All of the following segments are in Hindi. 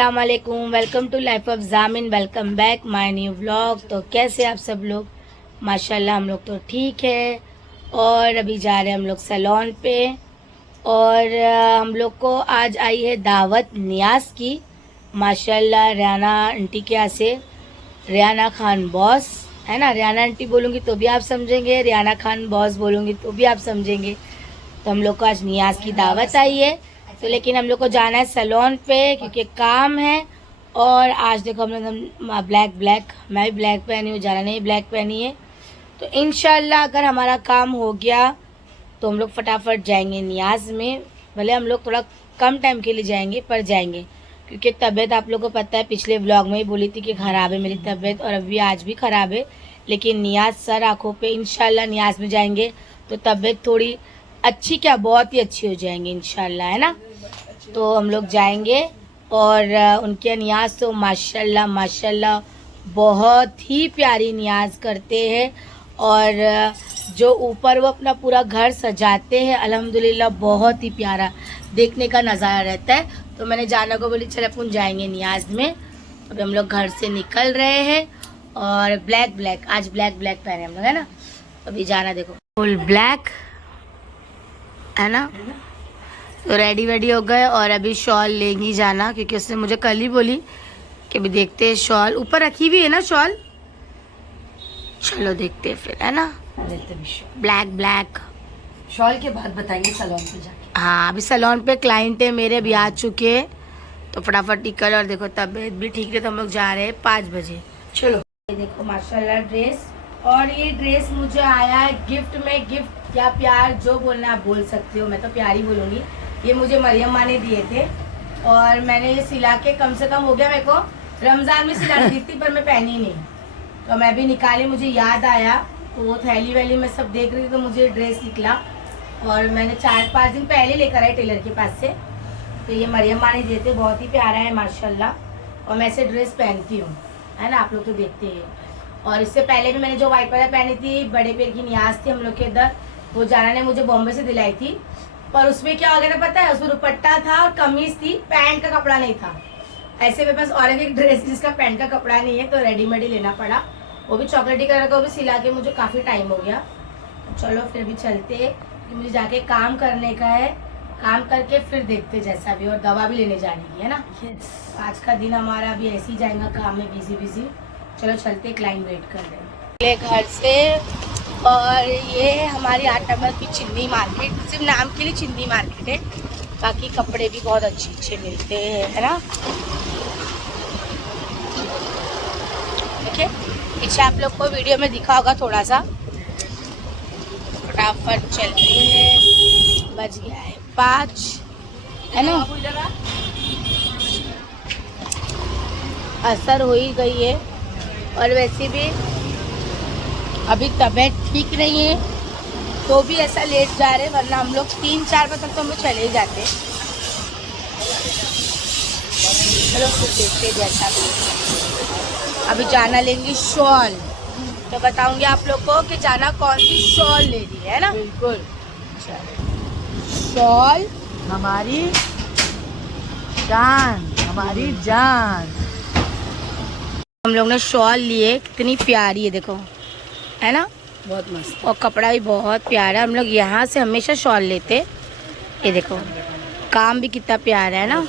अस्सलामुअलैकुम, वेलकम टू लाइफ ऑफ जामिन, welcome back my new vlog. तो कैसे आप सब लोग? माशाल्लाह हम लोग तो ठीक है। और अभी जा रहे हैं हम लोग सैलून पे। और हम लोग को आज आई है दावत नियाज की। माशाल्लाह रियाना आंटी के यहाँ से। रियाना खान बॉस है ना, रियाना आंटी बोलूँगी तो भी आप समझेंगे, रियाना खान बॉस बोलूँगी तो भी आप समझेंगे। तो हम लोग को आज नियाज की दावत आई है। तो लेकिन हम लोग को जाना है सैलून पे क्योंकि काम है। और आज देखो हम लोग ब्लैक मैं भी ब्लैक पहनी हूँ, जाना नहीं ब्लैक पहनी है। तो इंशाल्लाह अगर हमारा काम हो गया तो हम लोग फटाफट जाएंगे नियाज में। भले हम लोग थोड़ा कम टाइम के लिए जाएंगे पर जाएंगे, क्योंकि तबीयत आप लोगों को पता है, पिछले व्लॉग में ही बोली थी कि ख़राब है मेरी तबीयत, और अभी आज भी ख़राब है। लेकिन नियाज सर आँखों पे इंशाल्लाह नियाज में जाएंगे तो तबीयत थोड़ी अच्छी, क्या बहुत ही अच्छी हो जाएंगी इंशाल्लाह, है ना। तो हम लोग जाएंगे। और उनके नियाज तो माशाल्लाह माशाल्लाह बहुत ही प्यारी नियाज करते हैं। और जो ऊपर वो अपना पूरा घर सजाते हैं, अल्हम्दुलिल्लाह बहुत ही प्यारा देखने का नज़ारा रहता है। तो मैंने जाना को बोली चल अपन जाएंगे नियाज में। अभी हम लोग घर से निकल रहे हैं और ब्लैक आज ब्लैक पहने हम लोग, है ना। अभी जाना देखो फुल ब्लैक, है ना। तो रेडी हो गए और अभी शॉल लेंगी जाना, क्योंकि उसने मुझे कल ही बोली कि अभी देखते हैं, शॉल ऊपर रखी हुई है ना शॉल। चलो देखते हैं फिर, है ना। ब्लैक शॉल के बाद बताएंगे सैलून पे जाके। हाँ अभी सैलून पे क्लाइंट है मेरे, अभी आ चुके हैं। तो फटाफट निकल। और देखो तबीयत भी ठीक है तो हम लोग जा रहे हैं 5 बजे। चलो ये देखो माशाल्लाह ड्रेस। और ये ड्रेस मुझे आया है गिफ्ट में। गिफ्ट या प्यार जो बोलना आप बोल सकते हो, मैं तो प्यार ही बोलूँगी। ये मुझे मरियम माँ ने दिए थे और मैंने ये सिला के कम से कम हो गया, मेरे को रमज़ान में सिला दी थी पर मैं पहनी नहीं। तो मैं भी निकाली, मुझे याद आया तो वो थैली वैली में सब देख रही थी तो मुझे ड्रेस निकला। और मैंने 4-5 दिन पहले लेकर आई टेलर के पास से। तो ये मरियम माँ ने दिए थे, बहुत ही प्यारा है माशाल्लाह। और मैं ऐसे ड्रेस पहनती हूँ, है ना, आप लोग तो देखते ही। और इससे पहले भी मैंने जो वाइट कलर पहनी थी, बड़े पैर की नियाज थी हम लोग के इधर, वो जाना ने मुझे बॉम्बे से दिलाई थी। पर उसमें क्या हो गया था पता है, उसमें दुपट्टा था और कमीज थी, पैंट का कपड़ा नहीं था। ऐसे मेरे पास और एक ड्रेस जिसका पैंट का कपड़ा नहीं है, तो रेडीमेड ही लेना पड़ा। वो भी चॉकलेटी कलर का, वो भी सिला के मुझे काफ़ी टाइम हो गया। तो चलो फिर भी चलते, मुझे जाके काम करने का है, काम करके फिर देखते जैसा भी। और दवा भी लेने जाने की है ना। आज का दिन हमारा अभी ऐसे ही जाएगा, काम में बिजी। चलो चलते, क्लाइंट वेट कर रहे हैं घर से। और ये हमारी 8 नंबर की चिंदी मार्केट, सिर्फ नाम के लिए चिंदी मार्केट है, बाकी कपड़े भी बहुत अच्छे मिलते हैं, है ना। देखिए पीछे आप लोग को वीडियो में दिखा होगा थोड़ा सा। फटाफट चलते हैं, बज गया है 5, है ना। असर हो ही गई है। और वैसे भी अभी तबीयत ठीक नहीं है तो भी ऐसा लेट जा रहे, वरना हम लोग 3-4 बजे तक तो हम लोग चले ही जाते। चलो फिर देखते जैसा भी। अभी जाना लेंगी शॉल, तो बताऊंगी आप लोग को कि जाना कौन सी शॉल ले रही है ना। बिल्कुल शॉल हमारी जान। हम लोग ने शॉल लिए, कितनी प्यारी है देखो, है ना, बहुत मस्त। और कपड़ा भी बहुत प्यारा है। हम लोग यहाँ से हमेशा शॉल लेते। ये देखो काम भी कितना प्यारा है ना।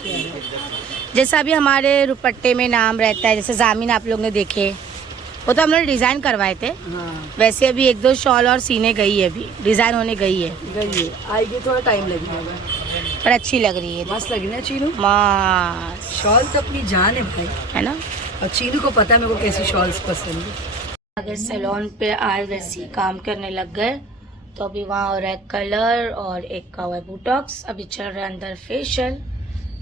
जैसा अभी हमारे दुपट्टे में नाम रहता है, जैसे जामिन आप लोग ने देखे, वो तो हम लोग डिज़ाइन करवाए थे। हाँ वैसे अभी 1-2 शॉल और सीने गई है, अभी डिज़ाइन होने गई है, आएगी, थोड़ा टाइम लगेगा पर अच्छी लग रही है। मस्त लगी ना चीनू। माँ शॉल तो अपनी जान है भाई, है ना। और चीनू को पता है मेरे को कैसी शॉल्स पसंद है। अगर सैलून पे आज वैसे काम करने लग गए तो अभी वहाँ हो रहा है कलर और एक का हुआ है बोटॉक्स। अभी चल रहा है अंदर फेशियल,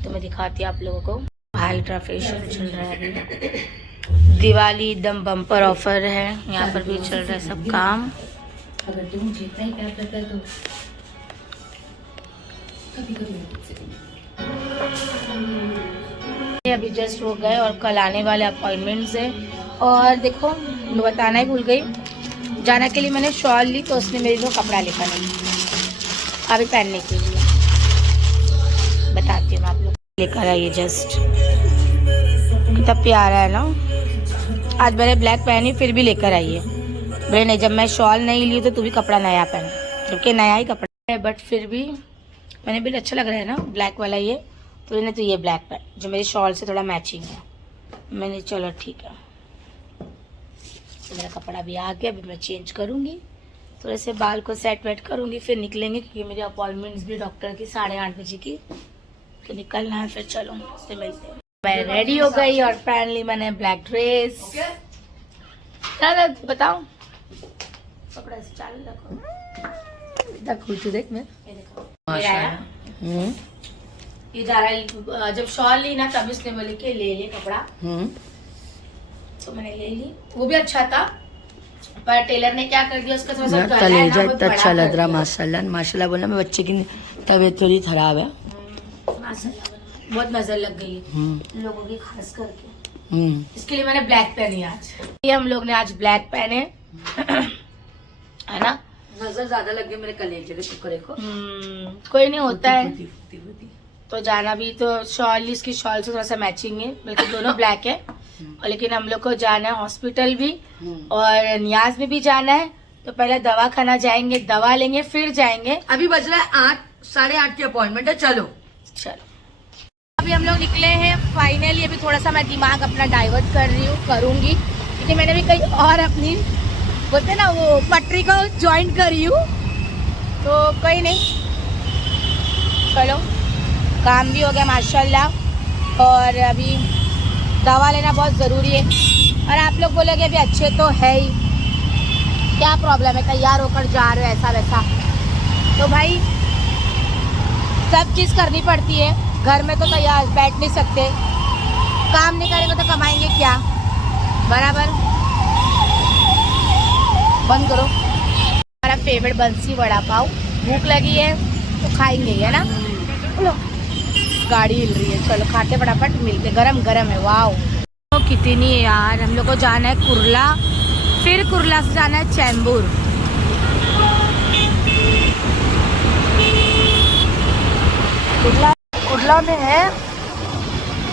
तो मैं दिखाती हूँ आप लोगों को। हाइड्रा फेशियल चल रहा है अभी। दिवाली एकदम बम्पर ऑफर है, यहाँ पर भी चल रहा है सब काम। अगर तुम जितना ही प्यार करता है तो अभी जस्ट हो गए और कल आने वाले अपॉइंटमेंट्स है। और देखो मैं बताना ही भूल गई, जाना के लिए मैंने शॉल ली तो उसने मेरे को कपड़ा लेकर नहीं, अभी पहनने के लिए बताती हूँ मैं आप लोग। लेकर आई जस्ट कितना प्यारा है ना। आज मैंने ब्लैक पहनी फिर भी लेकर आई है। बोले नहीं, जब मैं शॉल नहीं ली तो तू भी कपड़ा नया पहन, क्योंकि नया ही कपड़ा है। बट फिर भी मैंने भी अच्छा लग रहा है ना ब्लैक वाला ये, तो मैंने तो ये ब्लैक पहन जो मेरी शॉल से थोड़ा मैचिंग है। मैंने चलो ठीक है, तो मेरा कपड़ा भी आ गया। अभी मैं चेंज करूँगी, थोड़े से बाल को सेट वेट करूँगी, फिर निकलेंगे क्योंकि मेरी अपॉइंटमेंट्स भी डॉक्टर की 8:30 बजे की, तो निकलना है। फिर चलो उससे मिलते हैं। मैं रेडी हो गई और फाइनली मैंने ब्लैक ड्रेस। क्या बताओ, कपड़ा से चालू रखो, इतना खुश हूँ देख मैं। ये देखो ये आया। ये जा रहा है, जब शॉल ली ना तब इसने बोले कि ले ले कपड़ा, तो मैंने ले ली। वो भी अच्छा था, पर टेलर ने क्या कर दिया उसका थोड़ा सा गला है ना, कलेजा बहुत इतना बड़ा अच्छा कर लग रहा, दिया। माशाल्लाह माशाल्लाह। बोलना मैं बच्चे की तबीयत थोड़ी खराब है। माशाल्लाह, बहुत नजर लग गई है लोगों की, खास करके हम्म। इसके लिए मैंने ब्लैक पहनी आज। ये हम लोग ने आज ब्लैक पहने है ना। नजर ज्यादा लग गई मेरे कलेजे के टुकड़े को। कोई नहीं होता है, फूटी, फूटी। तो जाना भी तो शॉल, इसकी शॉल से थोड़ा सा मैचिंग है, बल्कि दोनों ब्लैक है। और लेकिन हम लोग को जाना है हॉस्पिटल भी और नियाज में भी जाना है, तो पहले दवा खाना जाएंगे, दवा लेंगे, फिर जाएंगे। अभी बज रहा है 8, 8:30 की अपॉइंटमेंट है। चलो चलो अभी हम लोग निकले हैं फाइनली। अभी थोड़ा सा मैं दिमाग अपना डाइवर्ट कर रही हूँ, करूँगी, क्योंकि मैंने भी कहीं और अपनी बोलते ना वो पटरी को ज्वाइन करी हूँ, तो कोई नहीं। चलो काम भी हो गया माशाल्लाह, और अभी दवा लेना बहुत ज़रूरी है। और आप लोग बोलोगे अभी अच्छे तो है ही, क्या प्रॉब्लम है, तैयार होकर जा रहे हो ऐसा वैसा, तो भाई सब चीज़ करनी पड़ती है। घर में तो तैयार बैठ नहीं सकते, काम नहीं करेंगे तो कमाएंगे क्या, बराबर। बंद करो। हमारा फेवरेट बंसी वड़ा पाव, भूख लगी है तो खाएंगे, है ना। बोलो गाड़ी हिल रही है, चलो खाते फटाफट, मिलते। गरम गरम है, वाओ। तो कितनी है यार। हम लोग को जाना है कुर्ला, फिर कुर्ला से जाना है चैम्बूर। कुर्ला में है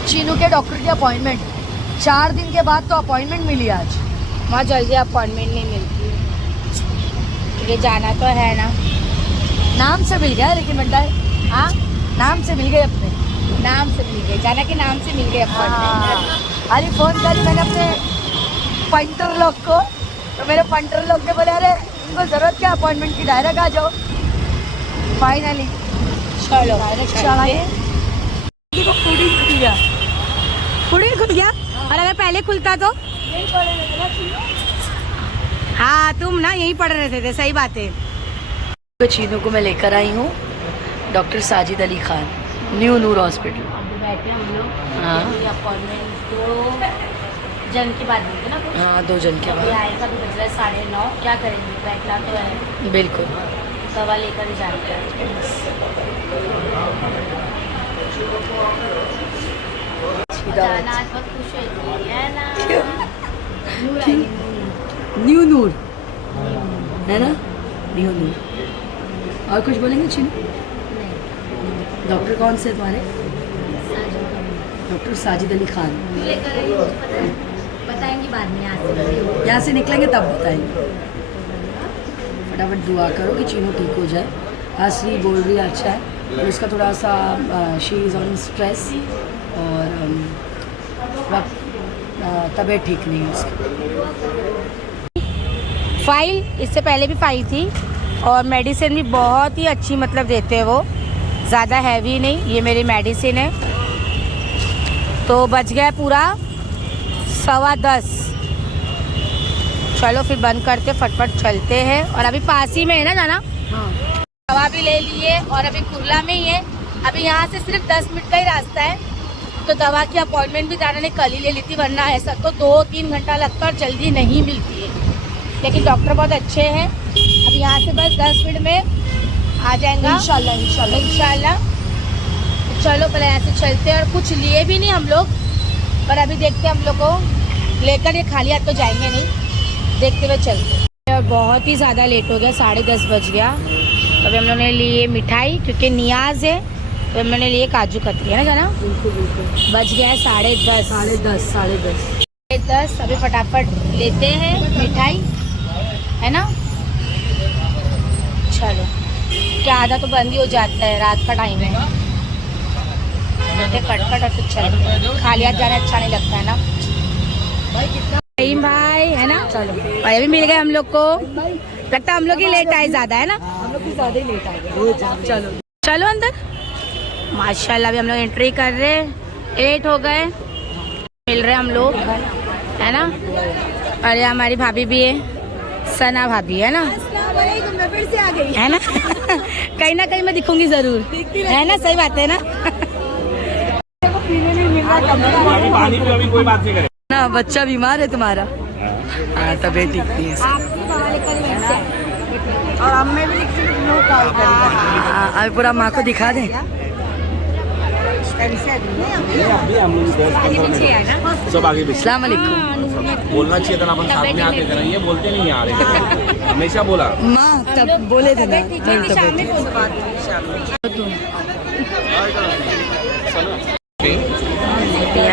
चीनू के डॉक्टर की अपॉइंटमेंट। 4 दिन के बाद तो अपॉइंटमेंट मिली आज। वहाँ जल्दी अपॉइंटमेंट नहीं मिलती है, ये जाना तो है ना। नाम से मिल गया लेकिन बेटा, हाँ नाम से मिल गए अपने। नाम से मिल गए, जाना के नाम से मिल गए अपॉइंटमेंट। अरे फोन करी मैंने अपने पंटर लोग को, तो मेरे पंटर लोग ने बोले अरे इनको जरूरत क्या अपॉइंटमेंट की, डायरेक्ट आ जाओ। फाइनली चलो पूरी खुल गया, और अगर पहले खुलता तो हाँ तुम ना यहीं पढ़ रहे थे, सही बात है। तो चीनू को मैं लेकर आई हूँ डॉक्टर साजिद अली खान, न्यू नूर हॉस्पिटल। अभी बैठे हम लोग, हाँ। अपॉइंटमेंट 2 जन के बाद मिलते ना कुछ। हाँ 2 जन के अभी बाद आएगा तो बज रहा है 9:30, क्या करेंगे, बैठना तो है, बिल्कुल। दवा लेकर ही जाते हैं। जाना आज बहुत खुश हुई है ना। नूर आई है, नूर। न्यू नूर है ना, न्यू नूर। और कुछ बोलेंगे चीनू? डॉक्टर कौन से तुम्हारे? डॉक्टर साजिद अली खान। लेकर आई, मुझे पता है, बताएंगी बाद में। यहाँ से निकलेंगे तब बताएंगे। फटाफट दुआ करो कि चीनू ठीक हो जाए। आसरी बोल रही है अच्छा है, और उसका थोड़ा सा शी इज़ ऑन स्ट्रेस, और तबीयत ठीक नहीं है उसकी। फाइल इससे पहले भी फाइल थी, और मेडिसिन भी बहुत ही अच्छी मतलब देते हैं वो, ज़्यादा हैवी नहीं। ये मेरी मेडिसिन है, तो बच गया पूरा 10:15। चलो फिर बंद करते, फटफट चलते हैं। और अभी पास ही में है ना जाना। हाँ दवा भी ले लिए और अभी कुर्ला में ही है। अभी यहाँ से सिर्फ 10 मिनट का ही रास्ता है, तो दवा की अपॉइंटमेंट भी जाना ने कल ही ले ली थी, वरना ऐसा तो 2-3 घंटा लगता और जल्दी नहीं मिलती है। लेकिन डॉक्टर बहुत अच्छे हैं। अभी यहाँ से बस 10 मिनट में आ जाएगा इंशाल्लाह। चलो पहले ऐसे चलते हैं, और कुछ लिए भी नहीं हम लोग, पर अभी देखते हैं हम लोग को लेकर ये खाली हाथ तो जाएंगे नहीं, देखते हुए चलते हैं। और बहुत ही ज़्यादा लेट हो गया, 10:30 बज गया। अभी हम लोगों ने लिए मिठाई, क्योंकि नियाज है तो मैंने लिए काजू कतरी है ना जाना। बिल्कुल बिल्कुल। बज गया है 10:30। 10:30 10 अभी फटाफट लेते हैं मिठाई, है ना। चलो क्या आधा तो बंद ही हो जाता है, रात का टाइम है। फटफट और फिर चलो, खाली हाथ जाना अच्छा नहीं लगता है ना भाई, है ना। चलो और अभी मिल गए हम लोग को, लगता है हम लोग ही लेट आए ज़्यादा, है ना। हम लोग ज़्यादा ही लेट आ गए। चलो चलो अंदर। माशाल्लाह अभी हम लोग एंट्री कर रहे हैं, 8 हो गए, मिल रहे हम लोग, है ना। और ये हमारी भाभी भी है, सना भाभी, है ना। मैं फिर से आ गई, है ना। कहीं ना कहीं मैं दिखूंगी जरूर, है ना। सही बात है ना। पानी भी अभी कोई बात नहीं करे ना। बच्चा बीमार है तुम्हारा? हाँ तबीयत ठीक नहीं है। और अम्मे भी लिखती अभी पूरा माँ को दिखा दें। सब आगे अस्सलाम वालेकुम। बोलना चाहिए था ना, अपन साथ में आके करें, ये बोलते नहीं यार, हमेशा बोला माँ तब बोले थे ना।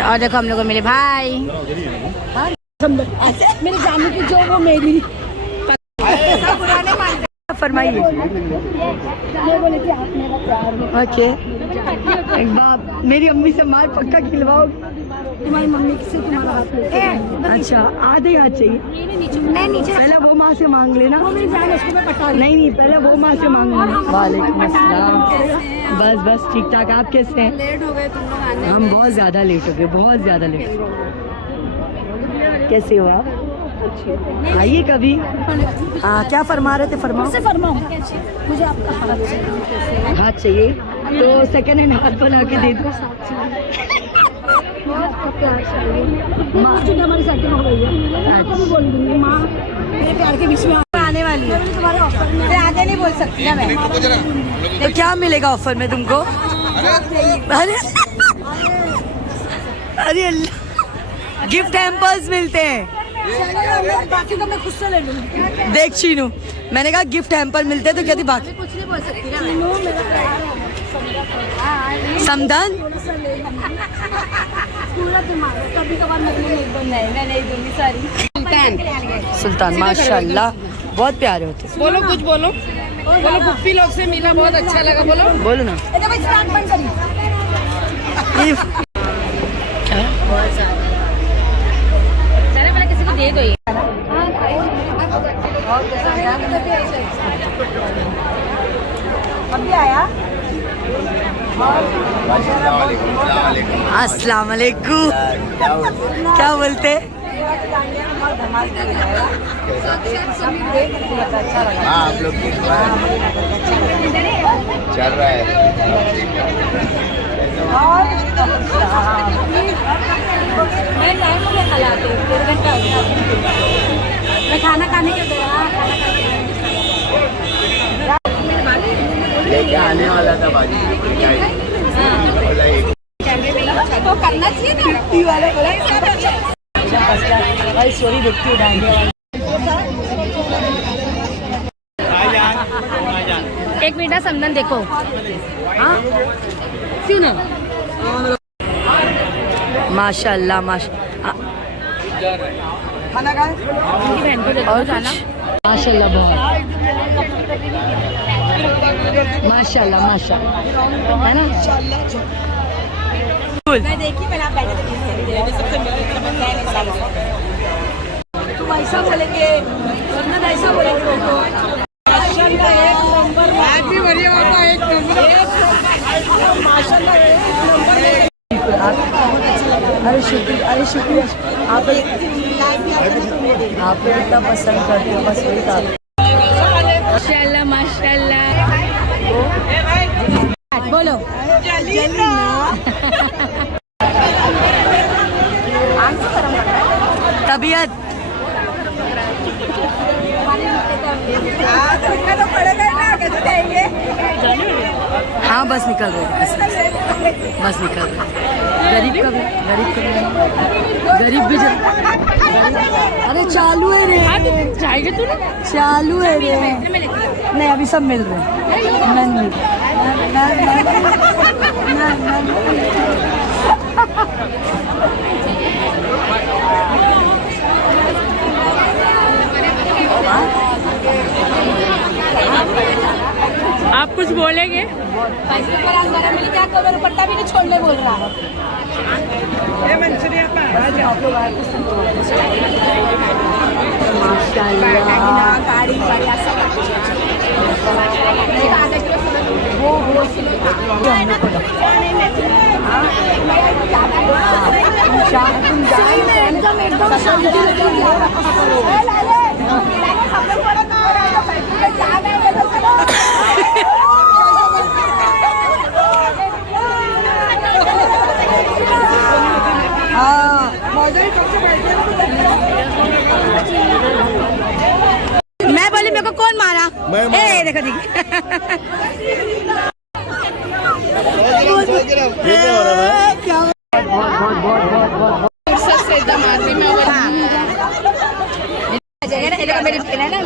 और देखो हम लोग को मिले भाई, मेरे जाने की जो वो मेरी फरमाइए। ओके एक बार मेरी अम्मी से मार पक्का खिलवाओ। तुम्हारी मम्मी से तुम्हारा हाथ लेके। अच्छा आधे हाथ चाहिए। पहले वो माँ से मांग लेना। नहीं पहले वो माँ से मांग लेना। वालेकुम अस्सलाम। बस ठीक ठाक। आप कैसे हैं? लेट हो गए तुम लोग आने। हम बहुत ज़्यादा लेट हो गए, बहुत ज़्यादा लेट। कैसे हो आप? आइए कभी। हाँ क्या फरमा रहे थे? फरमाओ। मुझे आपका हाथ चाहिए तो सेकंड हैंड हाथ बना के दे दो। हमारी सेटिंग हो गई है। बोल दूंगी माँ मेरे प्यार के बीच में आने वाली है। तुम्हारे ऑफर में आगे नहीं बोल सकती ना मैं। तो क्या मिलेगा ऑफर में तुमको? अरे अल्लाह, गिफ्ट हैम्पर्स मिलते हैं। बाकी तो मैं खुद से ले लूंगी। देख चीनू, मैंने कहा गिफ्ट हैम्पर मिलते हैं तो कहती बाकी कुछ नहीं बोल सकती ना मैं। समदान सुल्तान माशाल्लाह बहुत प्यारे होते। बोलो कुछ बोलो पुप्पी लोग से मिला, बहुत अच्छा लगा। बोलो ना। किसी को दे दो ये। अभी आया। अस्सलाम वालेकुम। क्या बोलते? आप लोग चल रहा है। मैं खाना खाने के लेके आने वाला था बाजी, तो करना चाहिए ना। भाई सॉरी देखती हूँ डांडिया। एक मिनट समदन देखो। हाँ क्यों ना। माशाल्लाह और कुछ? माशाल्लाह बहुत माशाल्लाह है ना। मैं देखी पहले आप बैठे तुम ऐसा बोलेंगे, ऐसा बोलेंगे। भी बढ़िया होता है, एक नंबर। अरे शुक्रिया। आप इतना पसंद करते हो, बस वही था। माशाल्लाह। बोलो तबीयत हाँ बस निकल रहे। गरीब भी अरे चालू है रे। जाएगा तू ना। चालू है रे। नहीं अभी सब मिल रहे हैं। आप कुछ बोलेंगे? क्या करो, पट्टा भी नहीं छोड़ने बोल रहा है। ये मंचूरियन मैं बोली मेरे को कौन मारा? ए देखो देखो। मेरी बहन है ना,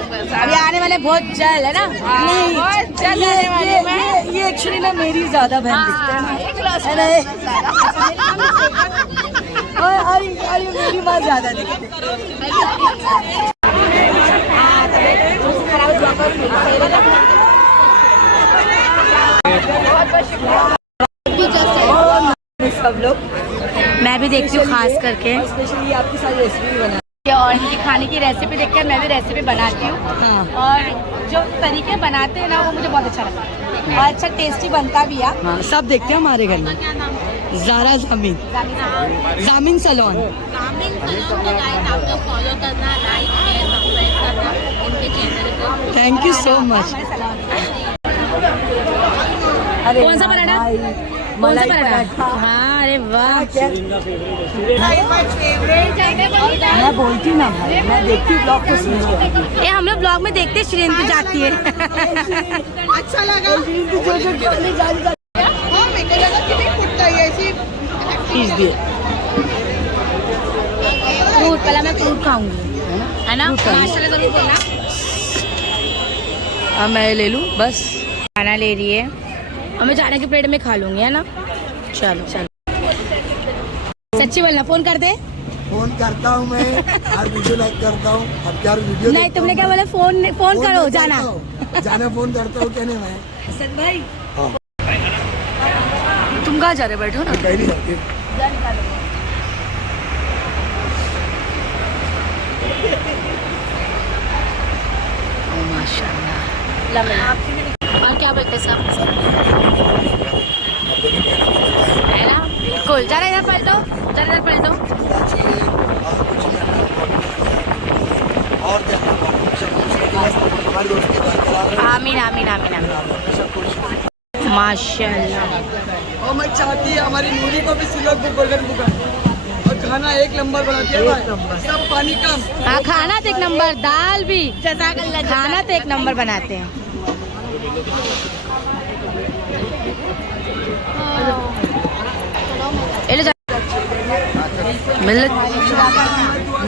अभी आने वाले बहुत जल्द है ना। बहुत जल्द आने वाले हैं। ये एक्चुअली ना मेरी ज्यादा बहन दिखते हैं ना। और मेरी माँ ज्यादा दिखती है। सब लोग मैं भी देखती हूँ खास करके, स्पेशली आपकी सारी रेसिपी बना और इनकी खाने की रेसिपी देखकर मैं भी रेसिपी बनाती हूँ। हाँ। और जो तरीके बनाते हैं ना वो मुझे बहुत अच्छा लगता है और अच्छा टेस्टी बनता भी है। हाँ, सब देखते हैं हमारे घर में। ज़ारा जामिन जामिन salon. Thank you so much. कौन सा पराठा? कौन सा पराठा? हाँ, अरे वाह। मैं बोलती ना भाई, मैं देखती हूँ ब्लॉग को। ये हम लोग ब्लॉग में देखते श्रीयंती जाती है। अच्छा लगा। फ्रूट पहले मैं फ्रूट खाऊंगी, है ना? माशाल्लाह जरूर बोलना। अब मैं ले लूँ बस। खाना ले रही है और मैं जाने की प्लेट में खा लूंगी, है ना? चलो चलो, सच्ची बोलना। फोन कर दे। फोन करता हूँ मैं, हर वीडियो लाइक करता हूँ। अब क्या वीडियो नहीं, तुमने क्या बोला? फोन करो, जाना जाना फोन करता हूँ। कहने मैं हसन भाई, हाँ। तुम कहाँ जा रहे? बैठो ना। कहीं नहीं जाती। माशाल्लाह। और क्या बोलते सब, है ना? बिल्कुल। जरा इधर पलटो, जरा इधर पलटो। और क्या हमारी दोस्ती बरकरार आमीन आमीन आमीन आमीन। माशाल्लाह। और मैं चाहती है हमारी नूरी को भी सिलोक भी गोल्डन बुक और खाना एक नंबर बनाती है भाई। सब पानी कम। हाँ, खाना तो एक नंबर, दाल भी। खाना तो एक नंबर बनाते हैं।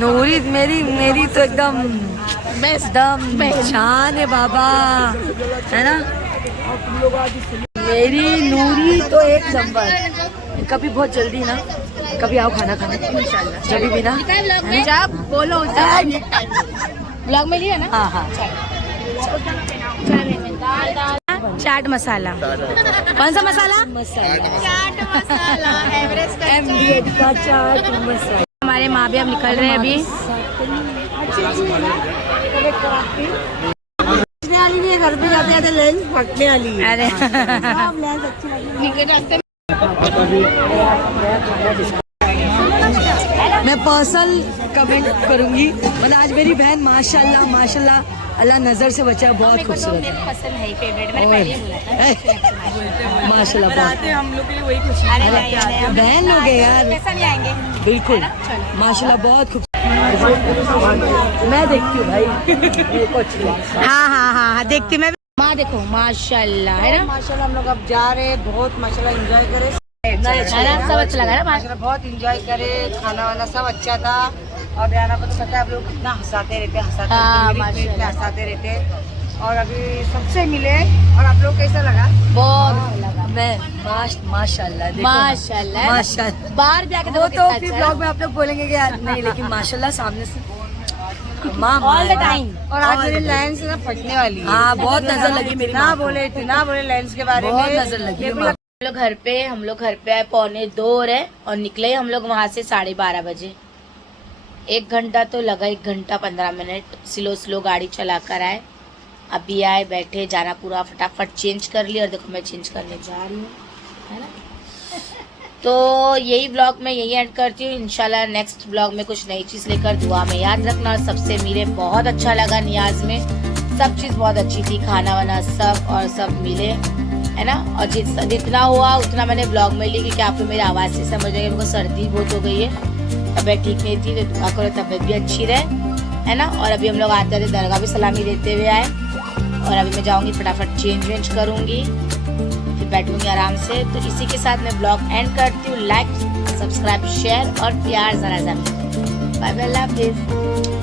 नूरी मेरी तो एकदम बेस्ट पहचान है बाबा, है ना? मेरी नूरी तो एक नंबर। कभी बहुत जल्दी ना, कभी आओ खाना खाने इंशाल्लाह। जब भी ना जब बोलो ब्लॉग में लिया ना। हाँ हाँ। चाट मसाला। कौन सा मसाला? चाट मसाला, एवरेस्ट का चाट मसाला। हमारे माँ भी अब निकल रहे हैं अभी। घर पे जाते जाते लेंस फटने वाली है। अरे मैं पर्सनल कमेंट करूंगी। मतलब आज मेरी बहन माशाल्लाह माशाल्लाह, अल्लाह नजर से बचा, बहुत खूबसूरत है। पसंद है, फेवरेट मैंने पहले ही बोला था। माशाल्लाह बहुत। हम लोग के लिए वही खुशी। अरे नहीं, बहन लोग है यार, कैसा नहीं आएंगे? बिल्कुल माशाल्लाह बहुत खूबसूरत। मैं देखती हूँ भाई, मेरे को अच्छी लगती है। हाँ हाँ हाँ हाँ, देखती मैं। माँ देखो माशाल्लाह, है ना? माशाल्लाह हम लोग अब जा रहे हैं, बहुत माशाल्लाह एंजॉय करे। है ना? सब अच्छा लगा ना? माशाल्लाह बहुत एंजॉय करे, खाना वाना सब अच्छा था। और बयाना को तो पता है आप लोग कितना हंसाते रहते हाँ, हंसाते रहते। और अभी सबसे मिले। और आप लोग कैसा लगा? बहुत अच्छा लगा। मैं माशाल्लाह देखो ना। माशाल्लाह माशाल्लाह। बाहर जाके वो देखो तो कितना फिर अच्छा ब्लॉग है। में आप लोग बोलेंगे कि यार नहीं, लेकिन माशाल्लाह सामने से All the time। और आज मेरी लेंस ना फटने वाली है। हाँ, बहुत नजर लगी मेरी ना माँ को। बोले इतना बोले लेंस के बारे में। बहुत नजर लगी मेरे को माँ। हम लोग घर पे आए 1:45 हो रहे और निकले हम लोग वहाँ से 12:30 बजे। 1 घंटा तो लगा, 1 घंटा 15 मिनट स्लो गाड़ी चला कर आए। अभी आए, बैठे, जाना पूरा फटाफट चेंज कर लिया। और देखो मैं चेंज करने जा रही हूँ, है ना। तो यही ब्लॉग मैं यही एंड करती हूँ। इंशाल्लाह नेक्स्ट ब्लॉग में कुछ नई चीज़ लेकर, दुआ में याद रखना। और सबसे मिले, बहुत अच्छा लगा नियाज में, सब चीज़ बहुत अच्छी थी, खाना वाना सब, और सब मिले, है ना। और जितना हुआ उतना मैंने ब्लॉग में ली, क्योंकि आपको मेरी आवाज़ से समझ आएगी, मेरे को सर्दी बहुत हो गई है, तबीयत ठीक नहीं थी। तो दुआ करो तबीयत भी अच्छी रहे, है ना। और अभी हम लोग आते थे दरगाह भी सलामी देते हुए आए। और अभी मैं जाऊँगी फटाफट चेंज वेंज करूँगी, फिर बैठूंगी आराम से। तो इसी के साथ मैं ब्लॉग एंड करती हूँ। लाइक, सब्सक्राइब, शेयर और प्यार ज़रा ज़रा। बाय बाय, अल्लाह हाफिज़।